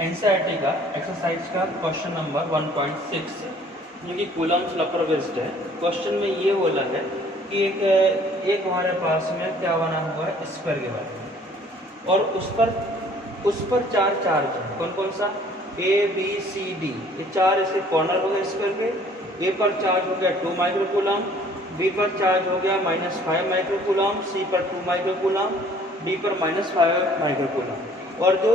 NCERT का exercise का question number 1.6 जो कि कूलम्स लॉ पर बेस्ड है। क्वेश्चन में ये बोला है कि एक हमारे पास में क्या बना हुआ है, स्क्वायर के बारे में, और उस पर चार चार्ज है। कौन कौन सा? ए बी सी डी, ये चार इसके कॉर्नर हो गए स्क्वायर के। ए पर चार्ज हो गया 2 माइक्रोकूलम, बी पर चार्ज हो गया -5 माइक्रोकूलम, सी पर 2 माइक्रोकूलम, डी पर -5 माइक्रोकूलम। और जो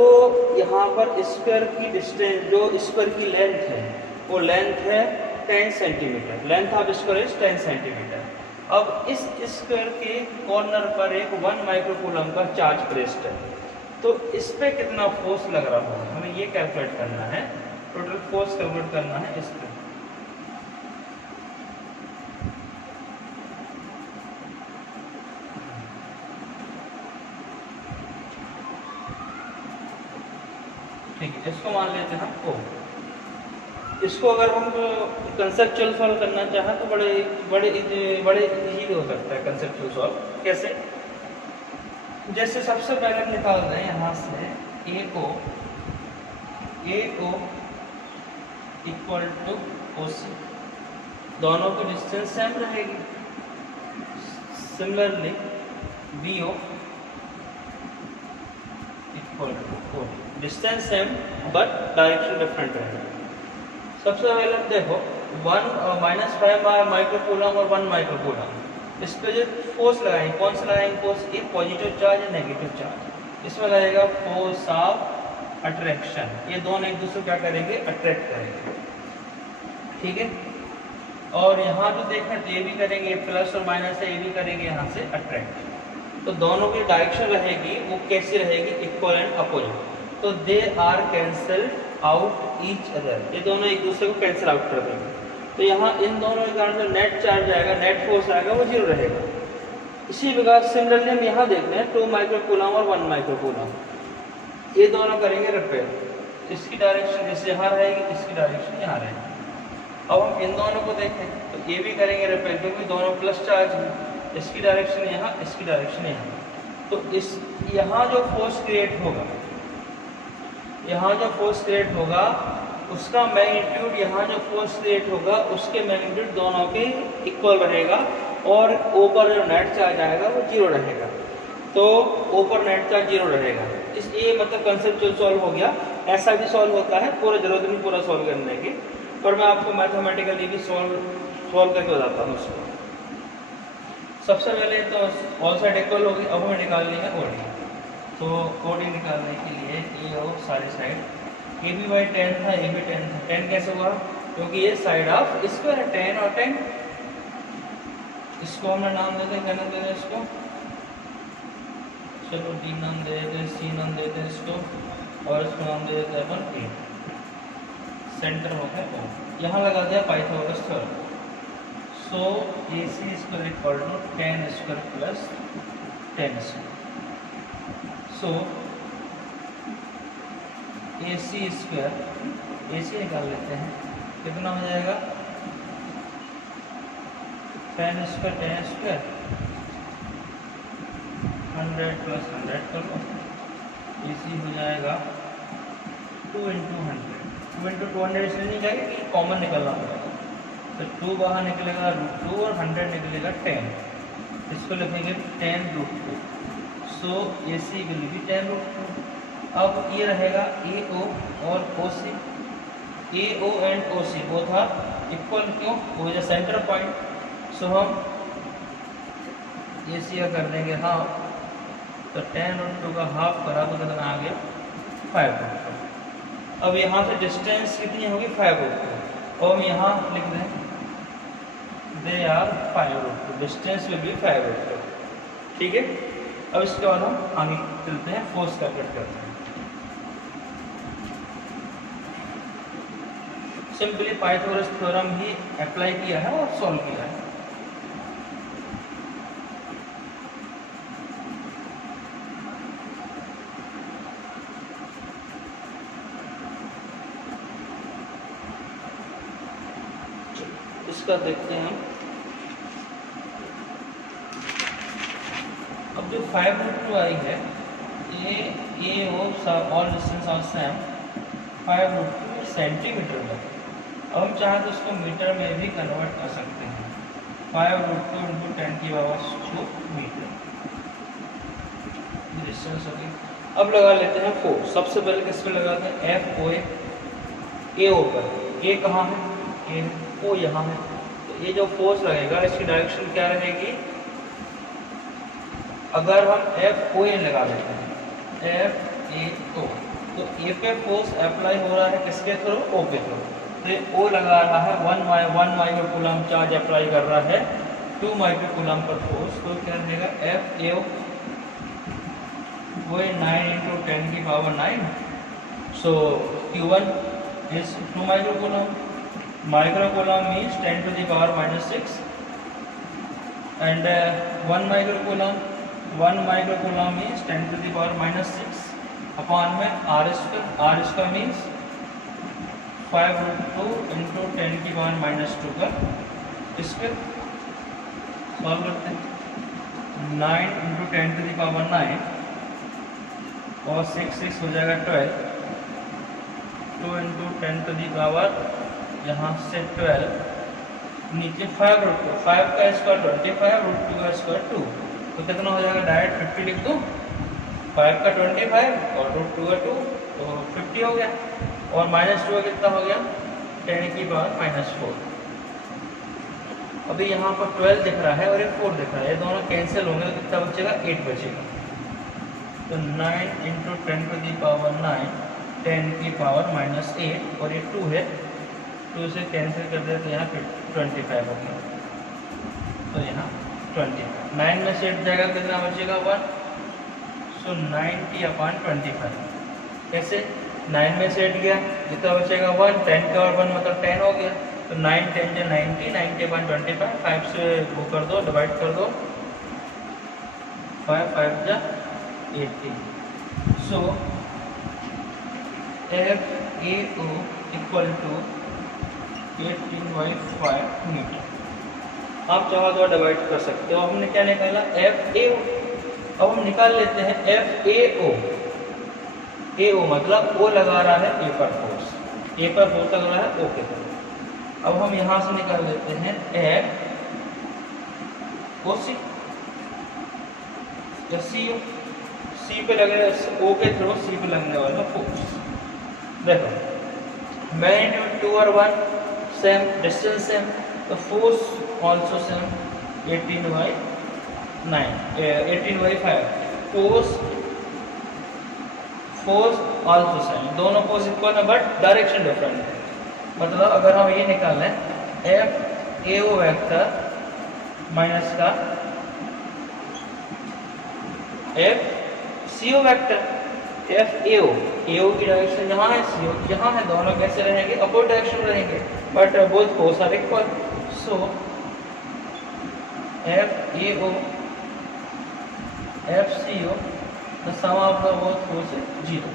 यहाँ पर स्क्वायर की डिस्टेंस, जो स्क्वायर की लेंथ है, वो लेंथ है 10 centimetre. Length of square is 10 centimetre. अब इस स्क्वायर के कॉर्नर पर एक 1 माइक्रोकूलम का चार्ज प्रेस्ड है, तो इस पे कितना फोर्स लग रहा होगा, हमें ये कैलकुलेट करना है। टोटल फोर्स कैलकुलेट करना है इस पे। ठीक है, इसको मान लेते हैं O। इसको अगर हम कंसेप्चुअल सॉल्व करना चाहें तो बड़े इजीली हो सकता है कंसेप्चुअल सॉल्व। कैसे? जैसे सबसे पहले हम निकाल रहे हैं यहाँ से AO इक्वल टू OC, दोनों की डिस्टेंस सेम रहेगी। Similarly BO equal to OD, distance same but direction different रहेगा। सबसे पहले देखो 1 -5 माइक्रोकूलम और 1 माइक्रोकूलम, इस पे जो फोर्स लगाएंगे, कौन सा लगाएंगे फोर्स? एक पॉजिटिव चार्ज है, नेगेटिव चार्ज। इसमें लगेगा फोर्स ऑफ अट्रैक्शन। ये दोनों एक दूसरे को क्या करेंगे? अट्रैक्ट करेंगे। ठीक है, और यहाँ जो देखें तो ये भी करेंगे, प्लस और माइनस है, ये भी करेंगे यहाँ से अट्रैक्ट। तो दोनों की डायरेक्शन रहेगी वो कैसी रहेगी? Equal and opposite. तो they are cancel out each other, ये दोनों एक दूसरे को कैंसिल आउट कर देंगे। तो यहाँ इन दोनों के कारण जो नेट चार्ज आएगा, नेट फोर्स आएगा, वो 0 रहेगा। इसी प्रकार सिमिलरली हम यहाँ देखते हैं 2 माइक्रोकूलम और 1 माइक्रोकूलम, ये दोनों करेंगे रिपेयर। इसकी डायरेक्शन जैसे यहाँ रहेगी, इसकी डायरेक्शन यहाँ रहेगी। अब हम इन दोनों को देखें तो ये भी करेंगे रिपेयर, क्योंकि दोनों प्लस चार्ज है। इसकी डायरेक्शन यहाँ, इसकी डायरेक्शन यहाँ। तो इस यहाँ जो फोर्स क्रिएट होगा, उसका मैग्नीट्यूड, यहाँ जो फोर्स क्रिएट होगा उसके मैग्नीट्यूड दोनों के इक्वल रहेगा, और ऊपर जो नेट चार्ज आएगा वो 0 रहेगा। तो ऊपर नेट चार्ज 0 रहेगा। ये मतलब कंसेप्चुअल सॉल्व हो गया। ऐसा भी सॉल्व होता है, पूरा जरूरत नहीं पूरा सॉल्व करने की, पर मैं आपको मैथमेटिकली भी सॉल्व करके बताता हूँ उसको। सबसे पहले तो ऑल साइड इक्वल होगी। अब हमें निकालनी है OD। तो OD निकालने के लिए ये हो सारी साइड, AB बाई 10 था, ये भी 10 था। 10 कैसे हुआ? क्योंकि ये साइड ऑफ स्क्वायर है, 10 और 10। इसको हमने नाम देते हैं, कहना देते हैं इसको, चलो D नाम दे देते हैं, C नाम देते हैं इसको, और इसको नाम दे देते हैं अपन A। सेंटर हो गया O, यहाँ लगा दिया Pythagoras theorem. So AC square equal to 10 square plus 10 square. So AC square, AC निकाल लेते हैं, कितना हो जाएगा? 10 स्क्वायर 10 स्क्वायर, 100 प्लस 100 कर लो। AC हो जाएगा 2 × 100। 2 × 200 इसलिए नहीं जाएगा कि कॉमन निकलना पड़ेगा। तो 2 बाहर निकलेगा √2 और 100 निकलेगा 10। इसको लिखेंगे 10√2। So AC will be 10√2। अब ये रहेगा AO और OC। AO and OC both are equal, क्यों? वो जो सेंटर पॉइंट। सो हम AC का कर देंगे हाफ, तो 10√2 का हाफ करा तो कितना आ गया? 5√2। अब यहाँ से डिस्टेंस कितनी होगी? 5√2। और हम यहाँ लिख दें they are 5√2, distance will be 5√2। ठीक है, अब इसके बाद हम आगे चलते हैं, फोर्स कैलकुलेट करते हैं। सिंपली पाइथागोरस थ्योरम ही अप्लाई किया है और सॉल्व किया है। इसका देखते हैं हम। अब जो 5√2 आई है, ये all distance are same, 5√2 centimetre में। अब हम चाहें तो उसको मीटर में भी कन्वर्ट कर सकते हैं। 5√2 इंटू 10⁻²मीटर डिस्टेंस होगी। अब लगा लेते हैं फोर्स। सबसे पहले किस पे लगाते हैं? एफ ओ ए ओ पर। ए कहाँ है? ए ओ यहाँ है। तो ये जो फोर्स लगेगा इसकी डायरेक्शन क्या रहेगी? अगर हम एफ ओ ए लगा लेते हैं, एफ ए ओ, तो ए पे फोर्स अप्लाई हो रहा है किसके थ्रू? ओ के थ्रू। तो ये ओ लगा रहा है 1 माइक्रोकूलम चार्ज अप्लाई कर रहा है 2 माइक्रोकूलम पर फोर्स। तो क्या रहेगा? एफ ए ओ वो 9 into 10⁻⁹। So Q1 is 2 microcoulomb. Microcoulomb means 10⁻⁻⁶, and 1 microcoulomb means 10⁻⁻⁶, upon में r² means 5√2 इंटू 10⁻⁻² का स्क्वायर। सॉल्व करते हैं। 9 इंटू 10⁻⁹ और 6 हो जाएगा 12। 2 इंटू 10⁻, यहाँ से 12, नीचे 5√2, 5 का स्क्वायर 25, √2 का स्क्वायर 2, तो कितना हो जाएगा? डायरेक्ट 50 लिख दूँ। 5 का 25 और √2 का 2, तो 50 हो गया। और -2 का कितना हो गया? 10⁻⁻⁴। अभी यहाँ पर 12 दिख रहा है और ये 4 दिख रहा है, ये दोनों कैंसिल होंगे तो कितना बचेगा? 8 बचेगा। तो 9 इंटू 10⁻⁹, 10⁻⁻8, और ये 2 है, तो इसे कैंसिल कर दे तो यहाँ 25 हो गया। तो यहाँ 25, 9 में से 8 जाएगा, कितना बचेगा? 1। सो 90/25। कैसे? 9 में से 8 गया, जितना बचेगा 1, 10 का और 1 मतलब 10 हो गया। तो 9 10 जा 90, 90/25, 5 से वो कर दो, डिवाइड कर दो, 5 5 जा 80। So F A O equal to 18/5 metre. आप चाहो तो डिवाइड कर सकते हो। हमने क्या निकाला? एफ ए ओ। अब हम निकाल लेते हैं एफ ए ओ। ए ओ मतलब ओ लगा रहा है ए पर फोर्स, ए पर फोर्स लग रहा है ओ के पर। अब हम यहाँ से निकाल लेते हैं एफ ओ सी, सी ओ, सी पे लगे ओ के थ्रू सी पे लगने वाला फोर्स। देखो मैग्नीट्यूड 2 और 1 सेम, डिस्टेंस सेम, तो force also same. 18/5 force also same, दोनों फोर्स इक्वल है बट डायरेक्शन डिफरेंट है। मतलब अगर हम ये निकालें F A O vector minus का F C O vector, F A O की डायरेक्शन यहाँ है, सी ओ यहाँ है, दोनों कैसे रहेंगे? अपोजिट डायरेक्शन रहेंगे, but both force are equal. So F A O F C O the sum of the both force is 0।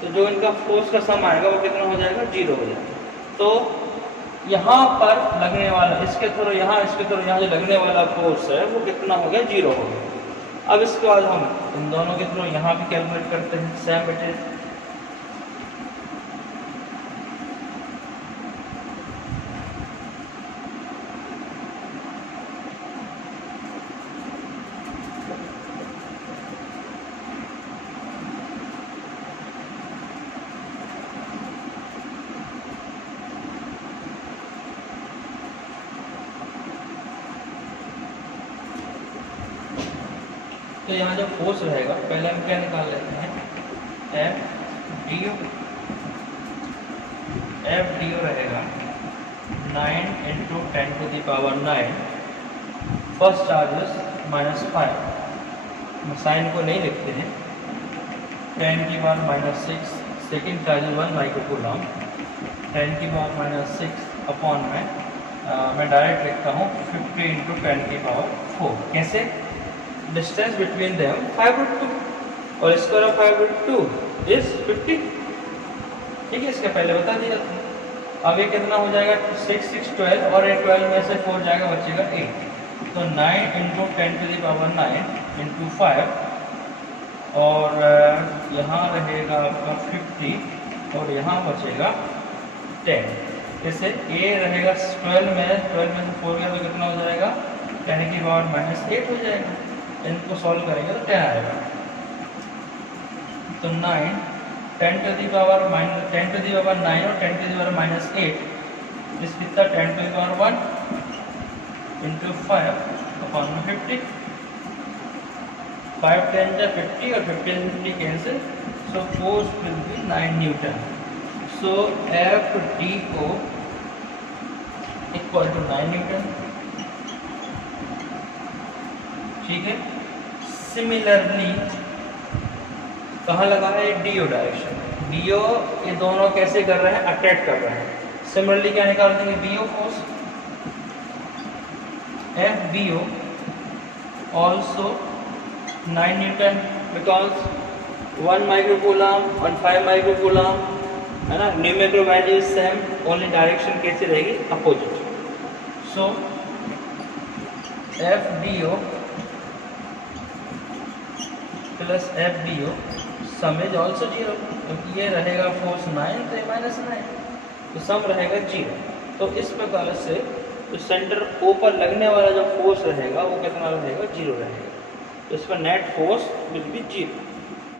तो जो इनका फोर्स का सम आएगा वो कितना हो जाएगा? 0 हो जाएगा। तो यहाँ पर लगने वाला इसके थ्रू यहाँ, इसके थ्रू यहाँ जो लगने वाला फोर्स है वो कितना हो गया? 0 हो गया। अब इसके बाद हम इन दोनों के थ्रू यहाँ भी कैलकुलेट करते हैं, सेम इट इज। तो यहाँ जो फोर्स रहेगा पहले हम क्या निकाल लेते हैं? एफ डी ओ रहेगा 9 इंटू 10⁻⁹। फर्स्ट चार्जेस -5, साइन को नहीं लिखते हैं। 10⁻⁻6 सेकेंड चार्जेस 1 माइक्रोकूलम, 10⁻⁻6 अपॉन में मैं डायरेक्ट लिखता हूँ 50 इंटू 10⁴। कैसे? डिस्टेंस बिटवीन देम 5√2 और स्क्वायर ऑफ 5√2 इज 50। ठीक है, इसके पहले बता दिया था। अब ये कितना हो जाएगा? 6 6 12 और 12 में से 4 जाएगा, बचेगा 8। तो 9 इंटू 10⁹ इंटू 5 और यहाँ रहेगा आपका 50 और यहाँ बचेगा 10। जैसे a रहेगा 12 में से 4 गया तो कितना हो जाएगा, 10 की पावर -8 हो जाएगा। इनको सॉल्व करेंगे तो 10 आएगा। तो 9 10 to the power 9 और 10 to the power -8 इस कितना 10 to the power 1 into 5 upon 50। 5 10 जा 50 और 50 50 cancel, so force will be 9 Newton। so FDO equal to 9 Newton। ठीक है। सिमिलरली कहाँ लगा है, DO डायरेक्शन। DO ये दोनों कैसे कर रहे हैं, अट्रैक्ट कर रहे हैं। सिमिलरली क्या निकाल देंगे, BO force FBO also 9 Newton because 1 microcoulomb और 5 microcoulomb है ना, numerical value same, only direction कैसी रहेगी, opposite. So FDO plus FBO some is also 0, क्योंकि ये रहेगा फोर्स 9 तो ये -9, तो सम रहेगा 0। तो इस प्रकार से तो सेंटर O पर लगने वाला जो फोर्स रहेगा वो कितना रहेगा, 0 रहेगा। तो इस पर नेट फोर्स विल बी 0।